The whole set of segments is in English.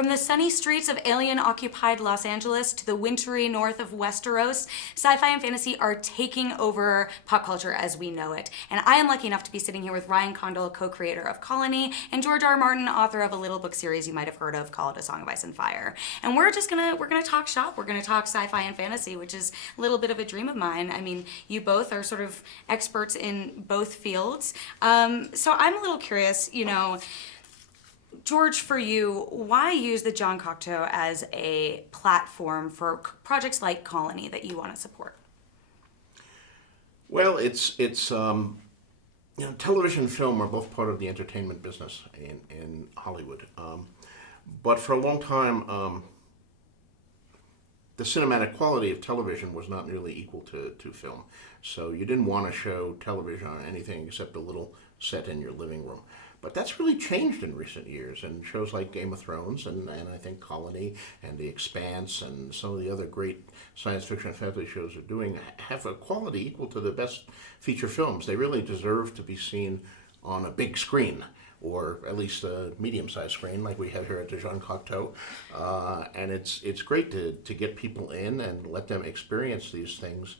From the sunny streets of alien-occupied Los Angeles to the wintry north of Westeros, sci-fi and fantasy are taking over pop culture as we know it. And I am lucky enough to be sitting here with Ryan Condal, co-creator of Colony, and George R.R. Martin, author of a little book series you might have heard of called A Song of Ice and Fire. And we're gonna talk shop. We're gonna talk sci-fi and fantasy, which is a little bit of a dream of mine. I mean, you both are sort of experts in both fields. So I'm a little curious, George, for you, why use the John Cocteau as a platform for projects like Colony that you want to support? Well, it's television and film are both part of the entertainment business in Hollywood. But for a long time, the cinematic quality of television was not nearly equal to film. So you didn't want to show television on anything except a little set in your living room. But that's really changed in recent years, and shows like Game of Thrones and I think Colony and The Expanse and some of the other great science fiction and fantasy shows are doing have a quality equal to the best feature films. They really deserve to be seen on a big screen, or at least a medium-sized screen like we have here at the Jean Cocteau. And it's great to get people in and let them experience these things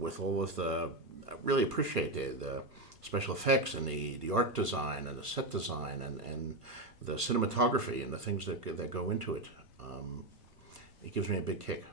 with all of the, I really appreciate the special effects and the art design and the set design and the cinematography and the things that go into it. It gives me a big kick.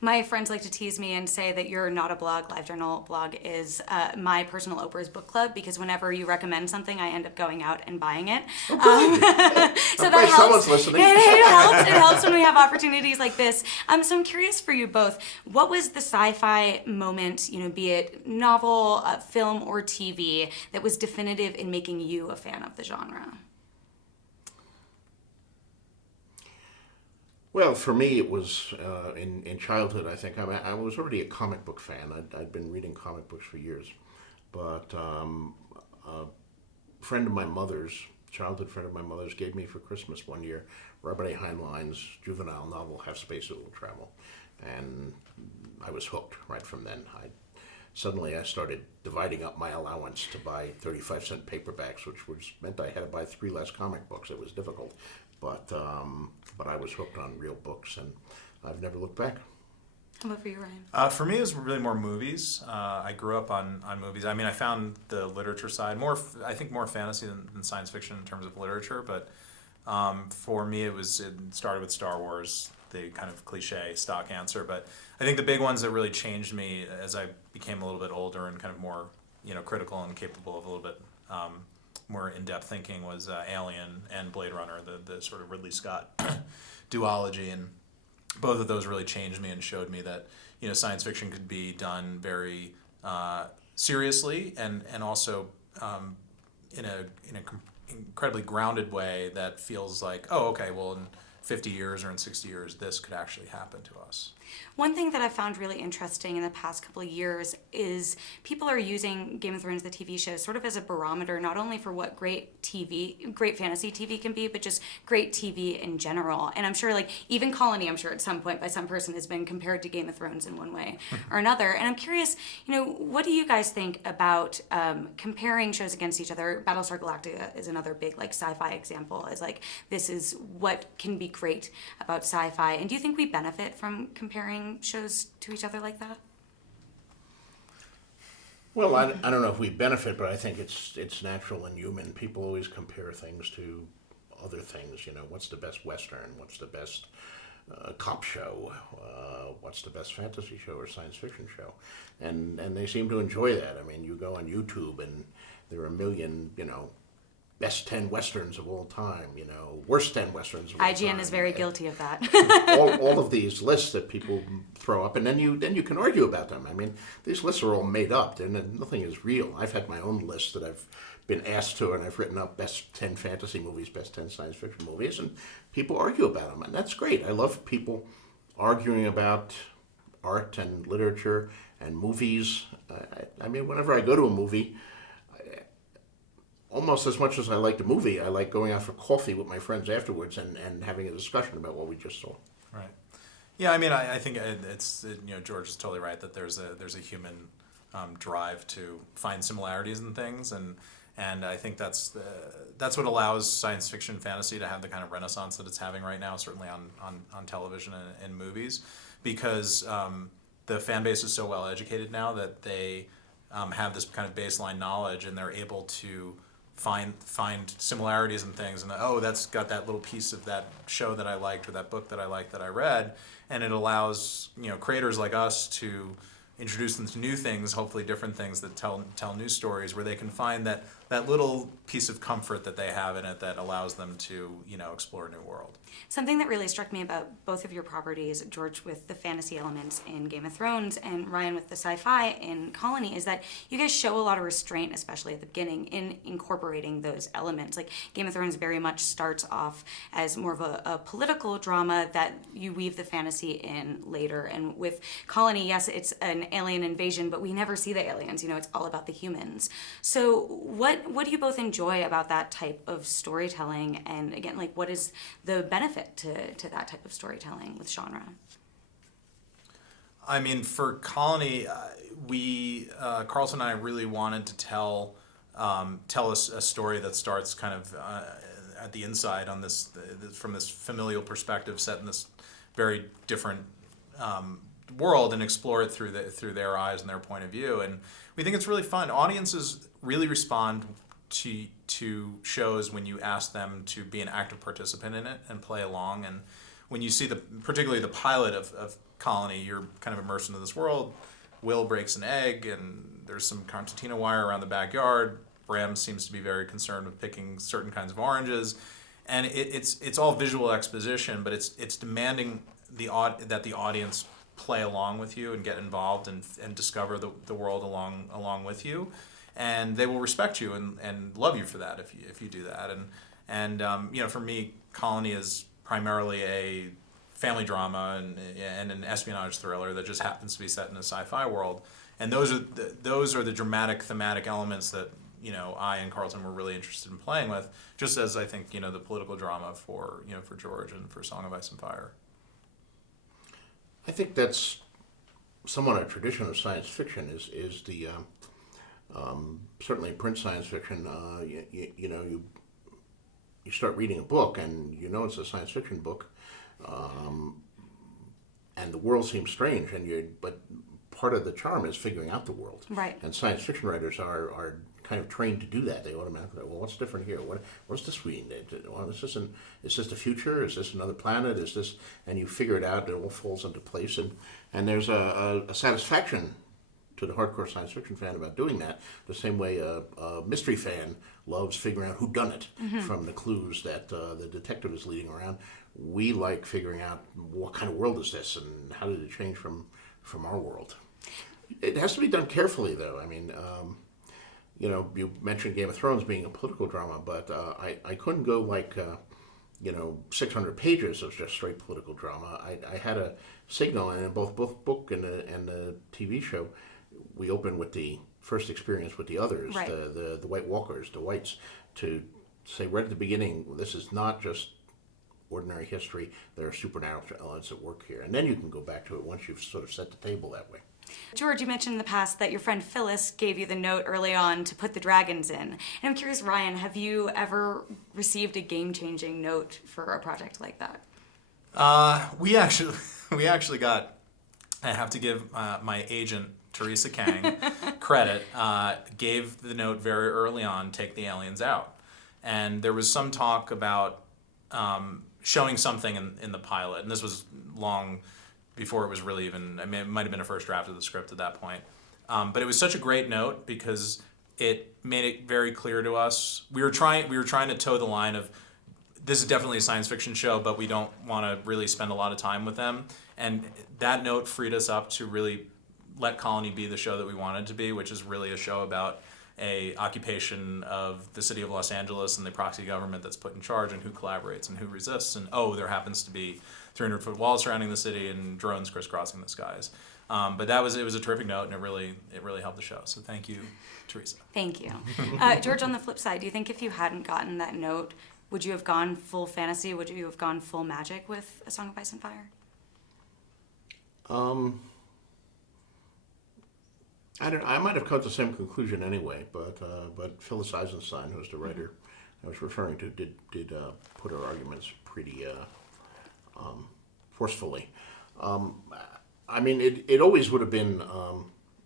My friends like to tease me and say that you're not a blog. LiveJournal blog is my personal Oprah's book club, because whenever you recommend something, I end up going out and buying it. So that helps. Someone's listening. It helps when we have opportunities like this. So I'm curious for you both, what was the sci-fi moment, be it novel, film, or TV, that was definitive in making you a fan of the genre? Well, for me, it was in childhood. I think I was already a comic book fan. I'd been reading comic books for years, but a friend of my mother's, childhood friend of my mother's, gave me for Christmas one year Robert A. Heinlein's juvenile novel Half Space, It Will Travel, and I was hooked right from then. Suddenly I started dividing up my allowance to buy 35-cent paperbacks, which meant I had to buy 3 less comic books. It was difficult, but I was hooked on real books, and I've never looked back. How about for you, Ryan? For me, it was really more movies. I grew up on movies. I mean, I found the literature side I think more fantasy than science fiction in terms of literature, but for me, it started with Star Wars, the kind of cliche stock answer. But I think the big ones that really changed me as I became a little bit older and kind of more, critical and capable of a little bit more in-depth thinking was Alien and Blade Runner, the sort of Ridley Scott duology, and both of those really changed me and showed me that science fiction could be done very seriously and also in a incredibly grounded way that feels like, oh, okay, well, in 50 years or in 60 years, this could actually happen to us. One thing that I've found really interesting in the past couple of years is people are using Game of Thrones, the TV show, sort of as a barometer, not only for what great fantasy TV can be, but just great TV in general. And I'm sure, even Colony, I'm sure at some point by some person has been compared to Game of Thrones in one way or another. And I'm curious, what do you guys think about comparing shows against each other? Battlestar Galactica is another big sci-fi example, is this is what can be great about sci-fi. And do you think we benefit from comparing shows to each other like that? Well, I don't know if we benefit, but I think it's natural and human. People always compare things to other things. What's the best Western? What's the best cop show? What's the best fantasy show or science fiction show? And they seem to enjoy that. I mean, you go on YouTube and there are a million, best 10 Westerns of all time, worst 10 Westerns of all time. IGN is very guilty of that. all of these lists that people throw up, and then you can argue about them. I mean, these lists are all made up, and nothing is real. I've had my own list that I've been asked to, and I've written up best 10 fantasy movies, best 10 science fiction movies, and people argue about them, and that's great. I love people arguing about art and literature and movies. I mean, whenever I go to a movie, almost as much as I like the movie, I like going out for coffee with my friends afterwards and having a discussion about what we just saw. Right. Yeah, I mean, I think it's George is totally right that there's a human drive to find similarities in things, and And I think that's what allows science fiction fantasy to have the kind of renaissance that it's having right now, certainly on television and movies, because the fan base is so well educated now that they have this kind of baseline knowledge, and they're able to find similarities in things, and that's got that little piece of that show that I liked, or that book that I liked that I read, and it allows creators like us to introduce them to new things, hopefully different things that tell new stories, where they can find that little piece of comfort that they have in it that allows them to explore a new world. Something that really struck me about both of your properties, George with the fantasy elements in Game of Thrones and Ryan with the sci-fi in Colony, is that you guys show a lot of restraint, especially at the beginning, in incorporating those elements. Like Game of Thrones very much starts off as more of a political drama that you weave the fantasy in later. And with Colony, yes, it's an alien invasion, but we never see the aliens. It's all about the humans. So what do you both enjoy about that type of storytelling? And again, like, what is the benefit to that type of storytelling with genre? I mean, for Colony, Carlton and I really wanted to tell us a story that starts kind of at the inside on this from this familial perspective, set in this very different world, and explore it through their eyes and their point of view. And we think it's really fun. Audiences really respond to shows when you ask them to be an active participant in it and play along. And when you see particularly the pilot of Colony, you're kind of immersed into this world. Will breaks an egg, and there's some concertina wire around the backyard. Bram seems to be very concerned with picking certain kinds of oranges, and it's all visual exposition, but it's demanding that the audience play along with you and get involved and discover the world along with you. And they will respect you and love you for that if you do that. And for me, Colony is primarily a family drama and an espionage thriller that just happens to be set in a sci-fi world. And those are the dramatic thematic elements that I and Carlton were really interested in playing with. Just as I think the political drama for George and for Song of Ice and Fire. I think that's somewhat a tradition of science fiction. Is the certainly in print science fiction, you start reading a book and it's a science fiction book, and the world seems strange, but part of the charm is figuring out the world. Right. And science fiction writers are kind of trained to do that. They automatically, well, what's different here? What's this reading? Well, is this the future? Is this another planet? Is this? And you figure it out. It all falls into place, and there's a satisfaction to the hardcore science fiction fan about doing that, the same way a mystery fan loves figuring out who done it from the clues that the detective is leading around. We like figuring out what kind of world is this and how did it change from our world. It has to be done carefully, though. I mean, you mentioned Game of Thrones being a political drama, but I couldn't go 600 pages of just straight political drama. I had a signal, and in both book and the TV show, we open with the first experience with the others, right. the White Walkers, the Whites, to say right at the beginning, this is not just ordinary history. There are supernatural elements at work here, and then you can go back to it once you've sort of set the table that way. George, you mentioned in the past that your friend Phyllis gave you the note early on to put the dragons in. And I'm curious, Ryan, have you ever received a game-changing note for a project like that? We actually got, I have to give my agent, Teresa Kang, credit, gave the note very early on, take the aliens out. And there was some talk about showing something in the pilot, and this was long before it was really even, I mean, it might have been a first draft of the script at that point. But it was such a great note because it made it very clear to us. We were trying to toe the line of, this is definitely a science fiction show, but we don't want to really spend a lot of time with them. And that note freed us up to really let Colony be the show that we wanted to be, which is really a show about a occupation of the city of Los Angeles and the proxy government that's put in charge, and who collaborates and who resists, and there happens to be 300-foot walls surrounding the city and drones crisscrossing the skies. But it was a terrific note, and it really helped the show. So thank you, Teresa. Thank you. George, on the flip side, do you think if you hadn't gotten that note, would you have gone full fantasy? Would you have gone full magic with A Song of Ice and Fire? I might have come to the same conclusion anyway, but Phyllis Eisenstein, who's the writer I was referring to, did put her arguments pretty forcefully. I mean, it always would have been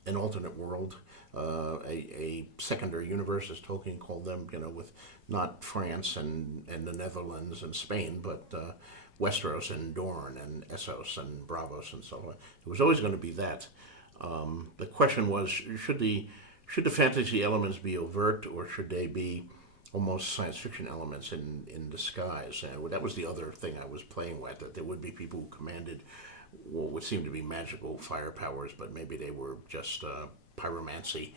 an alternate world, a secondary universe, as Tolkien called them. With not France and the Netherlands and Spain, but Westeros and Dorne and Essos and Bravos and so on. It was always going to be that. The question was, should the fantasy elements be overt, or should they be almost science fiction elements in disguise? And that was the other thing I was playing with, that there would be people who commanded what would seem to be magical fire powers, but maybe they were just pyromancy,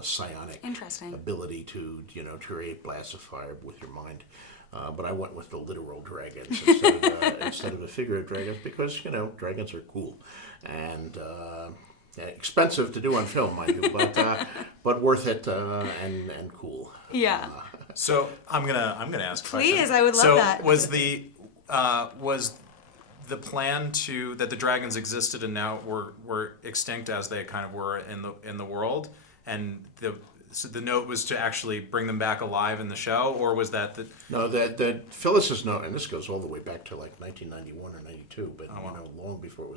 psionic ability to create blasts of fire with your mind. But I went with the literal dragons instead of the figurative dragons, because dragons are cool and expensive to do on film, mind you, but worth it and cool. Yeah. So I'm gonna ask a question. Please, I would love so that. Was the plan that the dragons existed and now were extinct as they kind of were in the world, and the note was to actually bring them back alive in the show, or was that the... No, that Phyllis's note, and this goes all the way back to like 1991 or 92, but long before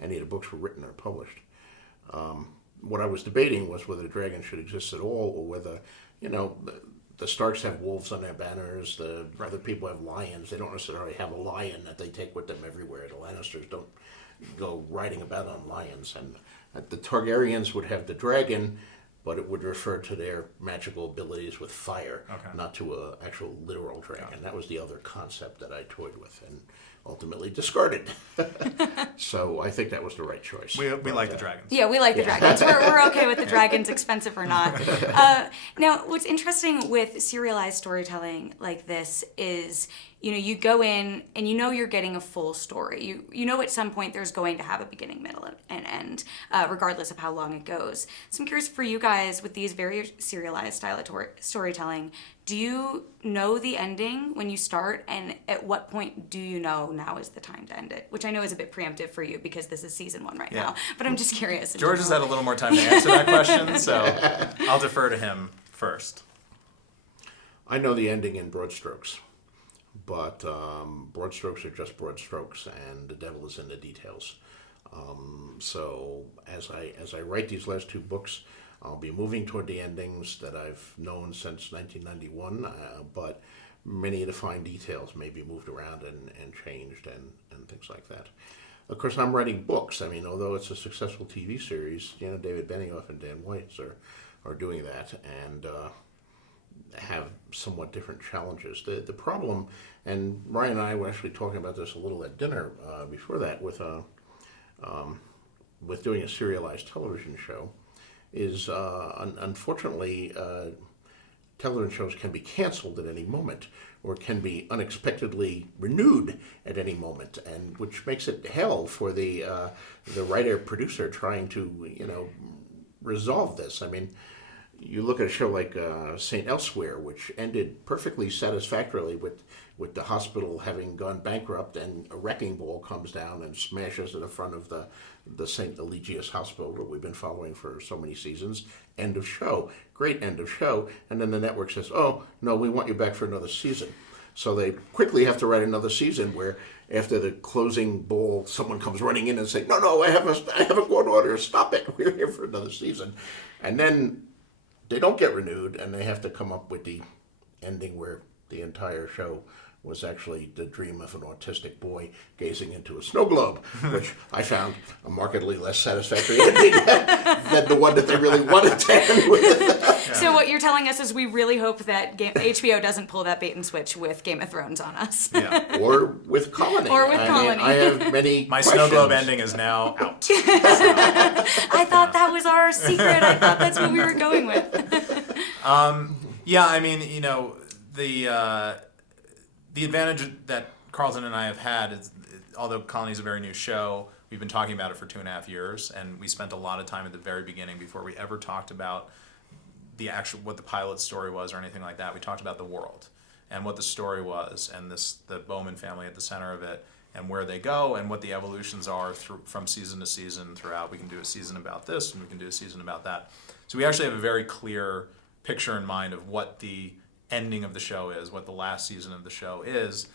any of the books were written or published. What I was debating was whether dragons should exist at all, or whether, the Starks have wolves on their banners, the other people have lions. They don't necessarily have a lion that they take with them everywhere. The Lannisters don't go riding about on lions. And the Targaryens would have the dragon, but it would refer to their magical abilities with fire, not to an actual literal dragon. Yeah. That was the other concept that I toyed with and ultimately discarded. So I think that was the right choice. We like the dragons. Yeah, we like the dragons. We're okay with the dragons, expensive or not. Now, what's interesting with serialized storytelling like this is, you go in and you're getting a full story. You know at some point there's going to have a beginning, middle, and end, regardless of how long it goes. So I'm curious for you guys, with these very serialized style of storytelling, do you know the ending when you start, and at what point do you know now is the time to end it? Which I know is a bit preemptive for you because this is season 1 right now, but I'm just curious. George has had a little more time to answer that question, so I'll defer to him first. I know the ending in broad strokes, but broad strokes are just broad strokes, and the devil is in the details. So as I write these last 2 books, I'll be moving toward the endings that I've known since 1991, but many of the fine details may be moved around and changed and things like that. Of course, I'm writing books. I mean, although it's a successful TV series, David Benioff and Dan Weitz are doing that and have somewhat different challenges. The problem, and Ryan and I were actually talking about this a little at dinner before that with doing a serialized television show, is unfortunately television shows can be canceled at any moment, or can be unexpectedly renewed at any moment, and which makes it hell for the writer producer trying to resolve this. I mean, you look at a show like St. Elsewhere, which ended perfectly satisfactorily with the hospital having gone bankrupt, and a wrecking ball comes down and smashes in the front of the St. Eligius Hospital that we've been following for so many seasons. End of show. Great end of show. And then the network says, oh, no, we want you back for another season. So they quickly have to write another season where after the closing ball, someone comes running in and say, no, I have a court order. Stop it. We're here for another season. And then they don't get renewed, and they have to come up with the ending where the entire show was actually the dream of an autistic boy gazing into a snow globe, which I found a markedly less satisfactory ending than the one that they really wanted to end with. So what you're telling us is we really hope that HBO doesn't pull that bait and switch with Game of Thrones on us. Yeah. Or with Colony. I have many My questions. snow globe ending is now out. I thought that was our secret. I thought that's what we were going with. Yeah, I mean, the advantage that Carlton and I have had is, although Colony is a very new show, we've been talking about it for 2.5 years, and we spent a lot of time at the very beginning before we ever talked about what the pilot story was or anything like that. We talked about the world, and what the story was, and the Bowman family at the center of it, and where they go, and what the evolutions are from season to season throughout. We can do a season about this, and we can do a season about that. So we actually have a very clear picture in mind of what the ending of the show is, what the last season of the show is.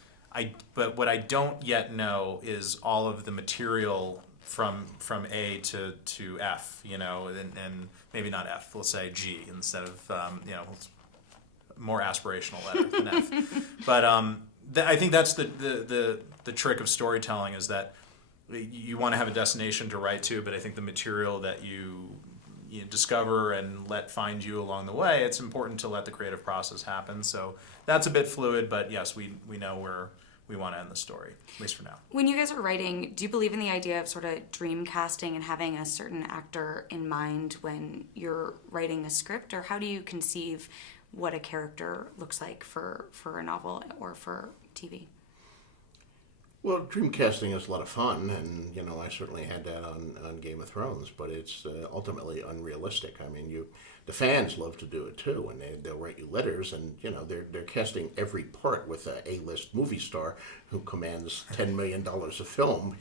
But what I don't yet know is all of the material from A to F, and maybe not F, we'll say G instead of, more aspirational letter than F. But I think that's the trick of storytelling, is that you want to have a destination to write to, but I think the material that you discover and let find you along the way, it's important to let the creative process happen. So that's a bit fluid, but yes, we know where we want to end the story, at least for now. When you guys are writing, do you believe in the idea of sort of dream casting and having a certain actor in mind when you're writing a script, or how do you conceive what a character looks like for a novel or for TV? Well, dreamcasting is a lot of fun, and I certainly had that on Game of Thrones, but it's ultimately unrealistic. I mean, the fans love to do it too, and they'll write you letters, and they're casting every part with a A-list movie star who commands $10 million a film.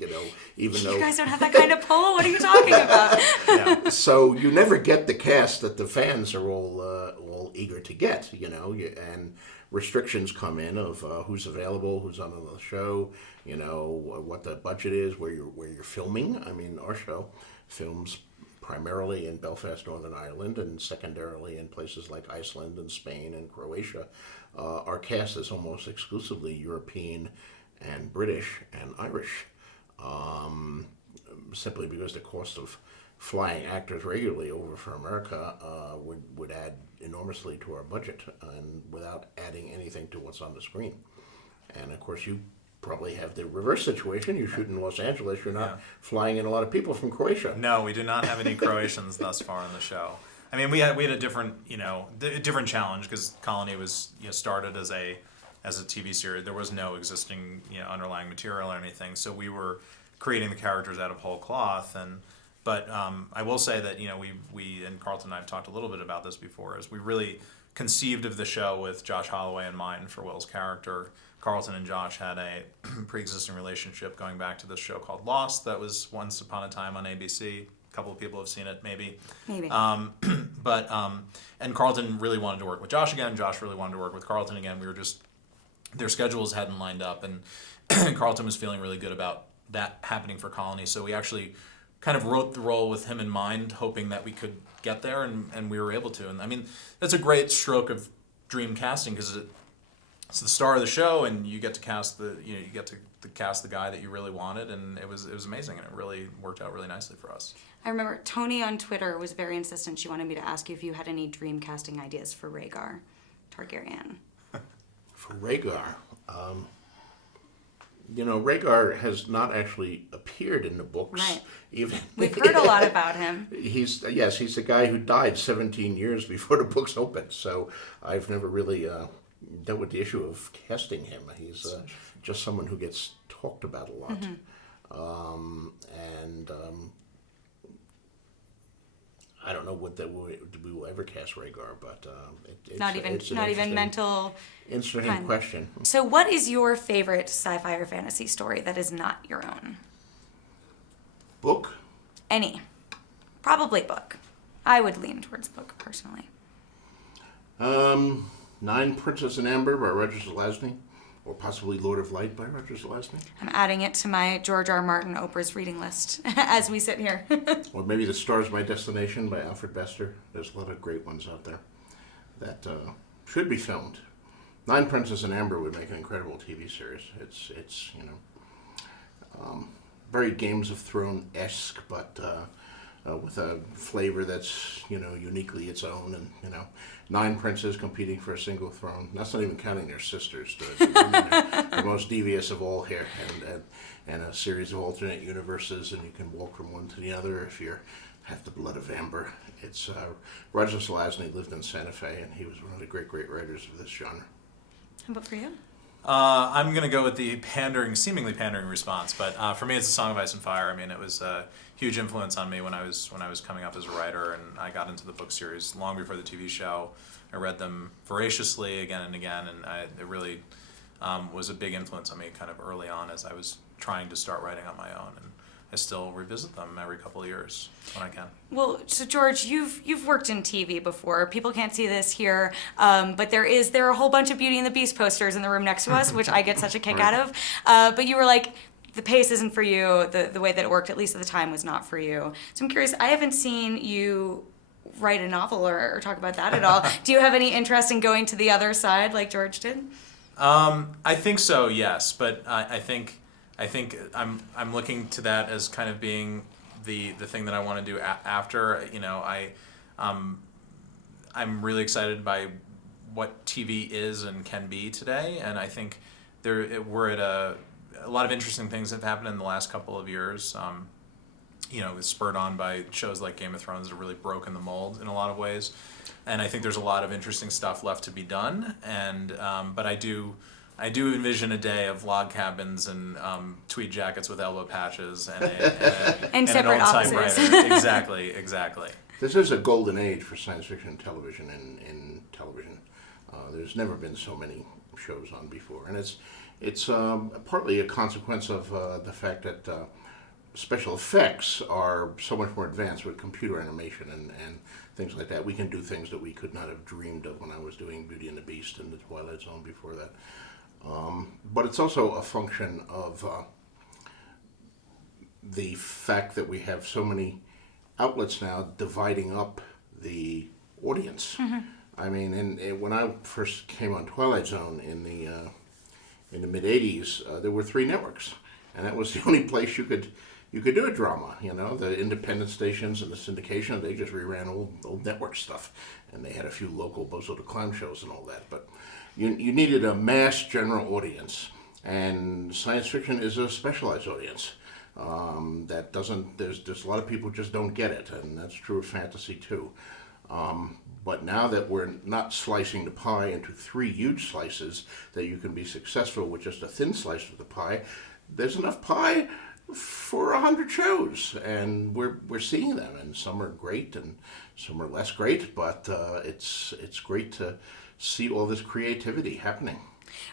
Even though you guys don't have that kind of pull. What are you talking about? Yeah. So you never get the cast that the fans are all eager to get. And restrictions come in of who's available, who's on the show, what the budget is, where you're filming. I mean, our show films primarily in Belfast, Northern Ireland, and secondarily in places like Iceland and Spain and Croatia. Our cast is almost exclusively European and British and Irish, simply because the cost of flying actors regularly over for America would add enormously to our budget, and without adding anything to what's on the screen. And of course, you probably have the reverse situation. You shoot in Los Angeles, you're not flying in a lot of people from Croatia. No, we do not have any Croatians thus far on the show. I mean, we had a different different challenge, because Colony was started as a TV series. There was no existing underlying material or anything, so we were creating the characters out of whole cloth. But I will say that we and Carlton and I have talked a little bit about this before, is we really conceived of the show with Josh Holloway in mind for Will's character. Carlton and Josh had a pre-existing relationship going back to this show called Lost that was once upon a time on ABC. A couple of people have seen it, maybe. And Carlton really wanted to work with Josh again. Josh really wanted to work with Carlton again. Their schedules hadn't lined up, and Carlton was feeling really good about that happening for Colony. So we actually kind of wrote the role with him in mind, hoping that we could get there, and we were able to. And I mean, that's a great stroke of dream casting, because it's the star of the show, and you get to cast the guy that you really wanted, and it was amazing, and it really worked out really nicely for us. I remember Tony on Twitter was very insistent. She wanted me to ask you if you had any dream casting ideas for Rhaegar Targaryen. For Rhaegar, Rhaegar has not actually appeared in the books. Right. Even We've heard a lot about him. He's a guy who died 17 years before the books opened, so I've never really dealt with the issue of casting him. He's just someone who gets talked about a lot. I don't know we will ever cast Rhaegar, but it's not even mental. Interesting question. So, what is your favorite sci-fi or fantasy story that is not your own? Book? Any, probably book. I would lean towards book personally. Nine Princes in Amber by Roger Zelazny, or possibly Lord of Light by Roger Zelazny. I'm adding it to my George R.R. Martin Oprah's reading list as we sit here. Or maybe The Stars My Destination by Alfred Bester. There's a lot of great ones out there that should be filmed. Nine Princes in Amber would make an incredible TV series. It's very Games of Thrones-esque, but with a flavor that's uniquely its own, and nine princes competing for a single throne. That's not even counting their sisters. The women are the most devious of all here, and a series of alternate universes, and you can walk from one to the other if you have the blood of Amber. It's Roger Zelazny lived in Santa Fe, and he was one of the great writers of this genre. How about for you? I'm going to go with the seemingly pandering response, but for me, it's A Song of Ice and Fire. I mean, it was a huge influence on me when I was coming up as a writer, and I got into the book series long before the TV show. I read them voraciously again and again, and it really was a big influence on me kind of early on as I was trying to start writing on my own. And I still revisit them every couple of years when I can. Well, so George, you've worked in TV before. People can't see this here, but there are a whole bunch of Beauty and the Beast posters in the room next to us, which I get such a kick out of. But you were like, the pace isn't for you. The way that it worked, at least at the time, was not for you. So I'm curious. I haven't seen you write a novel or talk about that at all. Do you have any interest in going to the other side like George did? I think so, yes. But I think I'm looking to that as kind of being the thing that I want to do after. You know, I'm really excited by what TV is and can be today, and I think we're at a lot of interesting things have happened in the last couple of years. You know, it's spurred on by shows like Game of Thrones that have really broken the mold in a lot of ways, and I think there's a lot of interesting stuff left to be done. And but I do envision a day of log cabins and tweed jackets with elbow patches and And separate an old offices. typewriter. Exactly. This is a golden age for science fiction television in television. There's never been so many shows on before, and it's partly a consequence of the fact that special effects are so much more advanced with computer animation and things like that. We can do things that we could not have dreamed of when I was doing Beauty and the Beast and the Twilight Zone before that. But it's also a function of the fact that we have so many outlets now dividing up the audience. Mm-hmm. I mean, when I first came on Twilight Zone in the mid '80s, there were 3 networks, and that was the only place you could do a drama. You know, the independent stations and the syndication, they just reran old network stuff, and they had a few local Bozo the Clown shows and all that. But you needed a mass general audience, and science fiction is a specialized audience. That doesn't. There's a lot of people just don't get it, and that's true of fantasy too. But now that we're not slicing the pie into 3 huge slices, that you can be successful with just a thin slice of the pie, there's enough pie for 100 shows, and we're seeing them, and some are great and some are less great, but it's great to see all this creativity happening.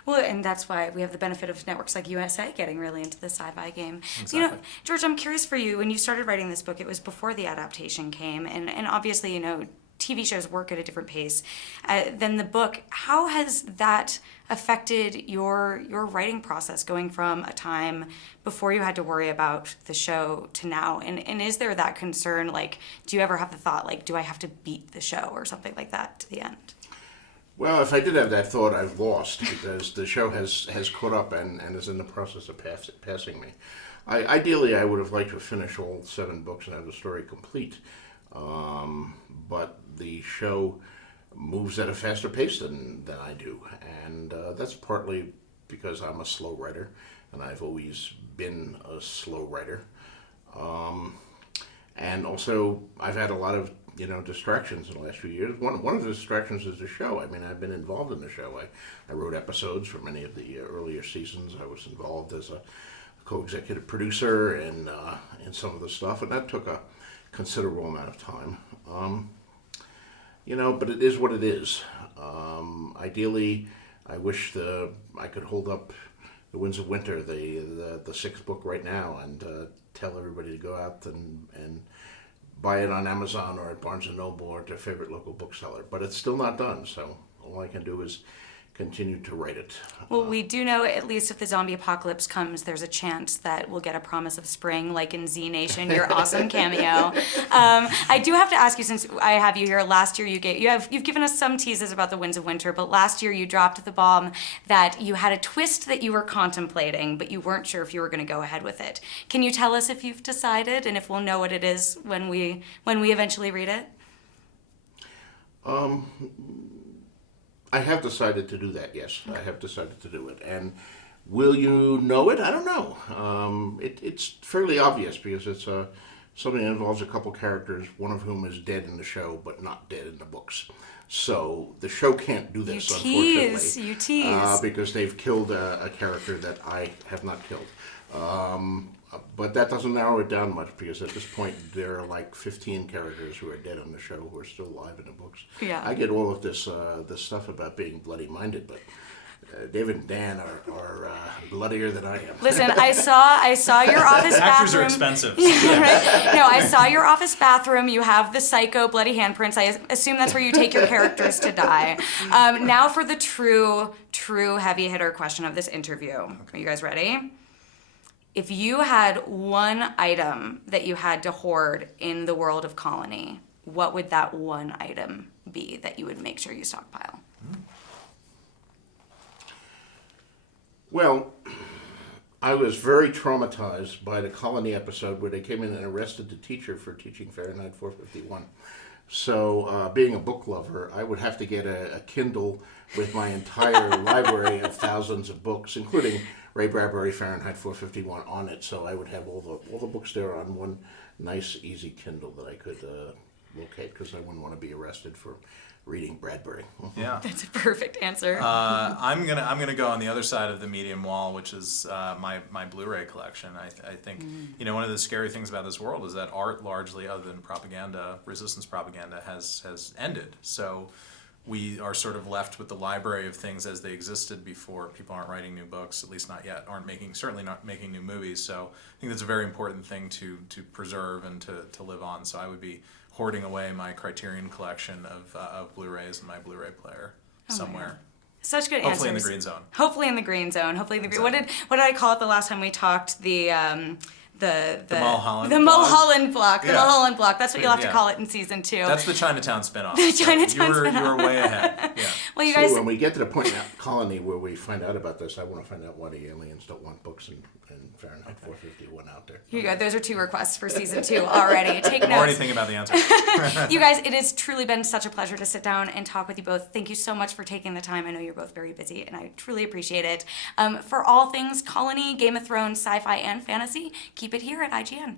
Well, and that's why we have the benefit of networks like USA getting really into the sci-fi game. Exactly. You know, George, I'm curious for you, when you started writing this book, it was before the adaptation came, and obviously, you know, TV shows work at a different pace than the book. How has that affected your writing process, going from a time before you had to worry about the show to now? And is there that concern, like, do you ever have the thought, like, do I have to beat the show or something like that to the end? Well, if I did have that thought, I've lost, because the show has caught up and is in the process of passing me. Ideally, I would have liked to finish all 7 books and have the story complete. But the show moves at a faster pace than I do. And that's partly because I'm a slow writer, and I've always been a slow writer. And also, I've had a lot of distractions in the last few years. One of the distractions is the show. I mean, I've been involved in the show. I wrote episodes for many of the earlier seasons. I was involved as a co-executive producer in some of the stuff, and that took a considerable amount of time. But it is what it is. Ideally, I wish I could hold up The Winds of Winter, the 6th book right now, and tell everybody to go out and buy it on Amazon or at Barnes & Noble or at their favorite local bookseller. But it's still not done, so all I can do is continue to write it. Well, we do know, at least if the zombie apocalypse comes, there's a chance that we'll get a promise of spring, like in Z Nation, your awesome cameo. I do have to ask you, since I have you here, last year you've given us some teases about The Winds of Winter, but last year you dropped the bomb that you had a twist that you were contemplating, but you weren't sure if you were going to go ahead with it. Can you tell us if you've decided, and if we'll know what it is when we eventually read it? I have decided to do that, yes. I have decided to do it. And will you know it? I don't know. It's fairly obvious, because it's a something that involves a couple characters, one of whom is dead in the show but not dead in the books. So the show can't do this, unfortunately. You tease. Because they've killed a character that I have not killed. But that doesn't narrow it down much, because at this point there are like 15 characters who are dead on the show who are still alive in the books. Yeah. I get all of this stuff about being bloody-minded, but David and Dan are bloodier than I am. Listen, I saw your office Actors bathroom. are expensive. Right? No, I saw your office bathroom. You have the psycho bloody handprints. I assume that's where you take your characters to die. Now for the true heavy hitter question of this interview. Are you guys ready? If you had one item that you had to hoard in the world of Colony, what would that one item be that you would make sure you stockpile? Well, I was very traumatized by the Colony episode where they came in and arrested the teacher for teaching Fahrenheit 451. So, being a book lover, I would have to get a Kindle with my entire library of thousands of books, including Ray Bradbury Fahrenheit 451 on it. So I would have all the books there on one nice, easy Kindle that I could locate, because I wouldn't want to be arrested for reading Bradbury. Yeah. That's a perfect answer. I'm gonna go on the other side of the medium wall, which is my Blu-ray collection. I think one of the scary things about this world is that art, largely other than propaganda, resistance propaganda, has ended. So we are sort of left with the library of things as they existed before. People aren't writing new books, at least not yet. Certainly not making new movies. So I think that's a very important thing to preserve and to live on. So I would be hoarding away my Criterion collection of Blu-rays in my Blu-ray player somewhere. Such good answers. Hopefully in the green zone. Hopefully in the green zone. Hopefully in the green. Exactly. What did I call it the last time we talked? The Mulholland the block. Mulholland block. The Yeah. Mulholland block. That's what you'll have to Yeah. call it in season 2. That's the Chinatown spinoff. The Chinatown you spinoff. were way ahead. Yeah. Well, you See, guys. when we get to the point in Colony where we find out about this, I want to find out why the aliens don't want books in Fahrenheit 451 out there. Here you go. Those are 2 requests for season 2 already. Take I'm already notes. thinking about the answer. You guys, it has truly been such a pleasure to sit down and talk with you both. Thank you so much for taking the time. I know you're both very busy, and I truly appreciate it. For all things Colony, Game of Thrones, sci-fi, and fantasy, keep it here at IGN.